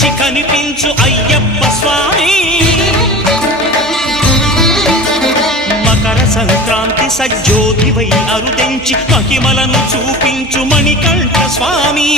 నుంచి కనిపించు అయ్యప్ప స్వామి మకర సంక్రాంతి సజ్జోతివై అరుదెంచి మహిమలను చూపించు మణికంఠ స్వామి